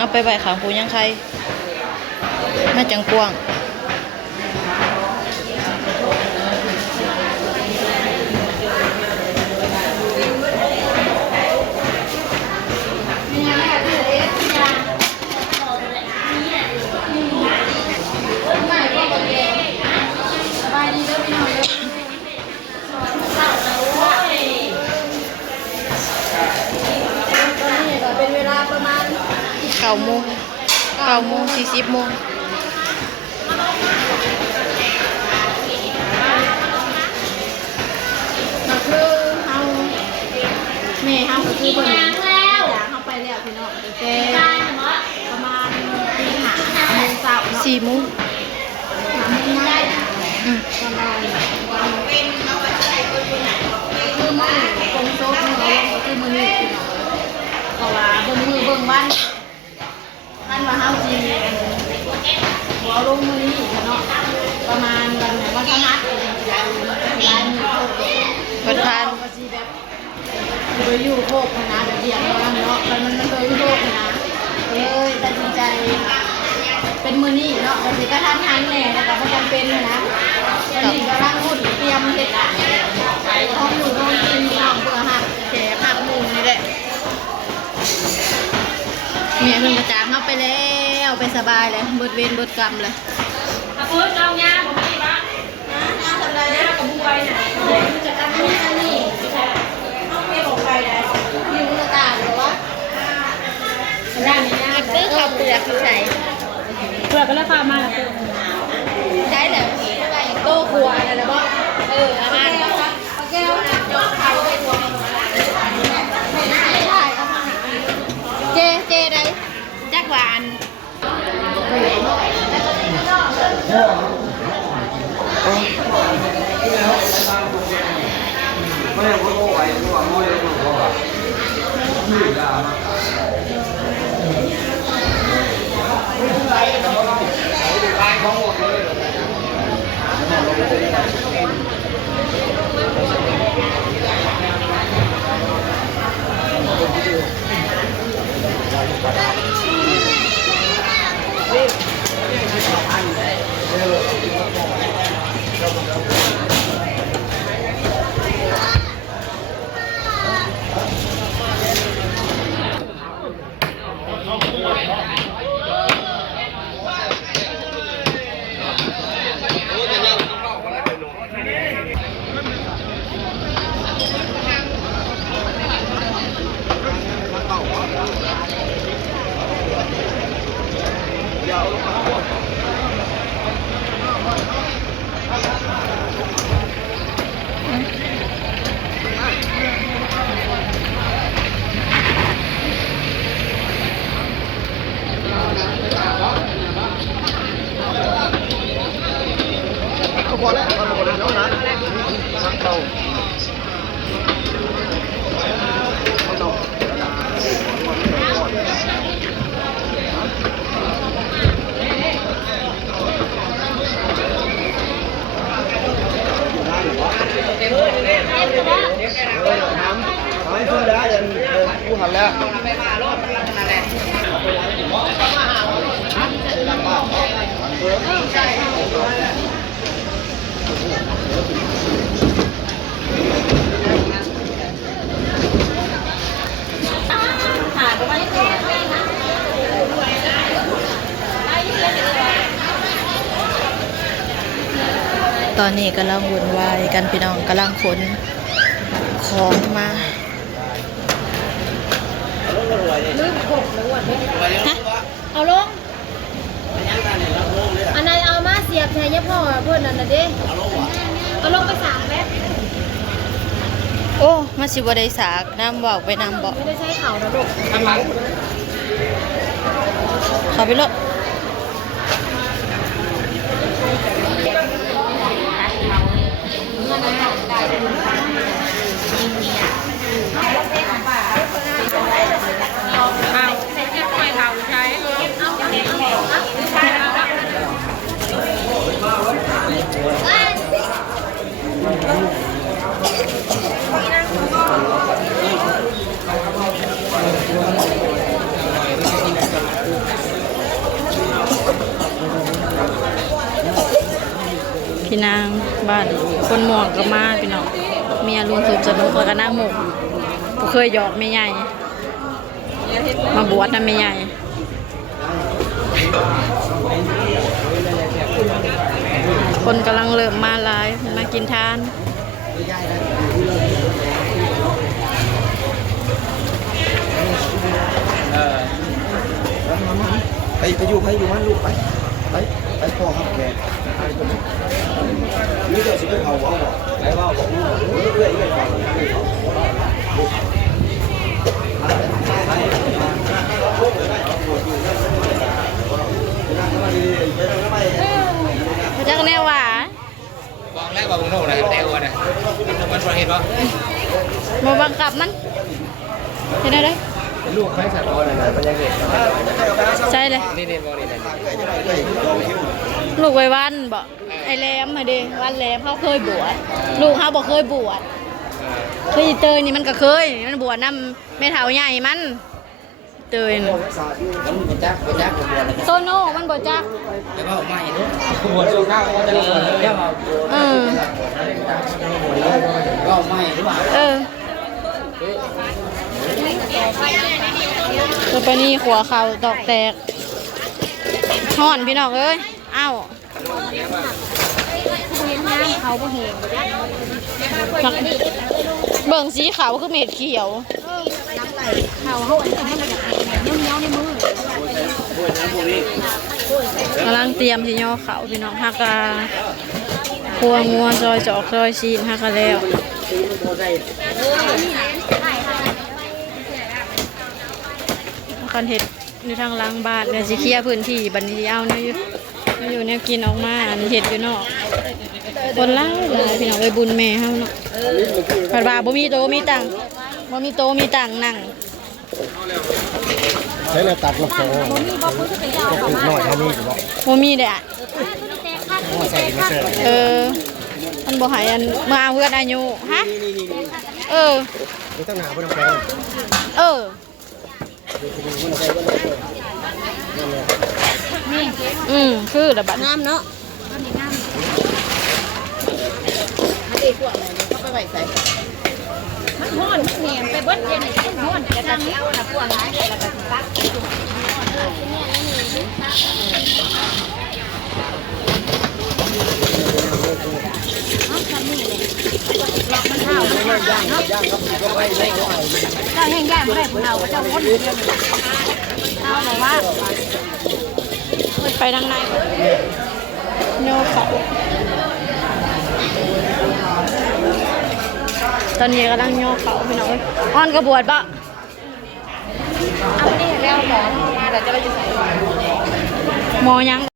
เอาไปใบขางปูยังใครมาจังกวางเป็นเวลาประมาณ9 โมง40 โมงก็คือเฮาแม่เฮาก็คือเพิ่นอยากเฮาไปแล้วพี่น้องแต่ประมาณตี 5 โมงเช้าเนาะ 4 โมงได้ประมาณคือมื้อคงโซกมื้อก็คือมื้อนี้พี่น้องเพราะว่าเบิ่งวันว่าเฮาสิบ่ลงมื้อนี้เนาะประมาณวันพฤหัสร้านมีโคกวันพาน ก็สิแบบบ่อยู่โคกนะแบบเดียวเนาะมันโดยโคกนะเลยตัดสินใจเป็นมื้อนี้เนาะก็สิกระทันหันแหน่แต่ก็บ่จำเป็นนะตอนนี้กำลังหุ่นเตรียมเฮ็ดห้องอยู่ห้องกินห้องเพื่อหักแขกหักหมู่นี่แหละเมียเพิ่นก็จากเฮาไปแล้วไปสบายเลยเบิดเวรเบิดกรรมเลยถ้าพูดน้องยาผมไม่บ้างยาทำไรยากับบุ้ยน่ะจะทำนี่ห้องไม่บอกไปได้อยู่ในต่างหรือว่าร้านนี้ซื้อข้าวเปลือกใส่ เปลือกก็แล้วข้าวมาแล้วกูใช้แต่โต๊ะครัวอะไรแล้วก็อาหารแก้วนะยกไข่ไปตัวไม่ได้เอามาเจได้จักหวานกูหันแล้วตอนนี้กำลังวุ่นวายกันพี่น้องกำลังขนของมาลืมขบแล้ววันนี้เอาลงอันนั้นเอามาเสียบแทนยะพ่อเพื่อนนั่นน่ะเด้เอาลงไป3แป๊บโอ้มาสิบ่ได้สากน้ำบอกไปน้ำบอกไม่ได้ใช้เข่านะลูกเขาไปรถ พี่นางบ้านคนม่วงก็มาพี่น้องเมียลุงสุบสนุกก็นั่งหมกบ่เคยหยอกแม่ใหญ่มาบวชนะแม่ใหญ่คนกำลังเริ่มมาหลายมากินทานไปอยู่มันลูกไปพ่อครับแกนี่เดี๋ยวสิไปเผาเอาบอกไปว่าบอกเรื่อยๆฟังพระเจ้าแน่ว่า บอกแล้วว่ามึงโน่นนะแต่ว่านะมันประเห็นป่ะ มาบังคับมันเห็นได้เลย ลูกไม่สัตว์ตัวไหนมันยังเด็ก ใช่เลย นี่บอกนี่นะ ลูกไว้วันบอกไอ้แหลมมาดิวันแหลมเขาเคยบวชลูกเขาบอกเคยบวชคืออีเตยนี่มันก็เคยมันบวชนำแม่เฒ่าใหญ่มันเตยน่ะ มันจักผมบวช โซโน่มันบวชจัก แล้วก็ไม่ด้วยบวชช่วงข้าวก็จะเรียกว่า ก็ไม่หรือเปล่า ตัวไปนี่ขัวเขาตอกแตกห่อนพี่น้องเอ้ยเอ้าเบิ่งสีขาวคือเม็ดเขียวกำลังเตรียมที่ย่อเขาพี่น้องฮักกาพวงงัวซอยจอกซอยชีนฮักกาแล้วคันเห็ดอยู่ทางหล้างบ้านเดี๋ยวสิเคลียร์พื้นที่บัดนี้เอาเนี่ยอยู่เนี่ยกินออกมาอันนี้เห็ดอยู่นอกคนหลายพี่น้องไปบุญแม่เฮาเนาะผัดว่าบ่มีโตมีตังบ่มีโตมีตังนั่ง ใช้เราตัดมาโซ่ก็ถึงหน่อยเท่านี้ถูกป่ะ บ่มีเด้อ ใส่มาเสร็จ มันบ่ให้อันมาเอาเพื่อนอายุฮะเออ ไม่ต้องหนาไม่ต้องแปลง เออคือระบาดน้ำเนาะเจ้าแห้งย่างไม่ได้ผู้เฒ่าเจ้าคนเดียวเอาบอกว่าไปทางในโยกเขาตอนนี้กำลังโยกเขาพี่น้องอ้อนกระบวดปะเอาดิแล้วหมอมาเดี๋ยวจะไปใส่หมอยัง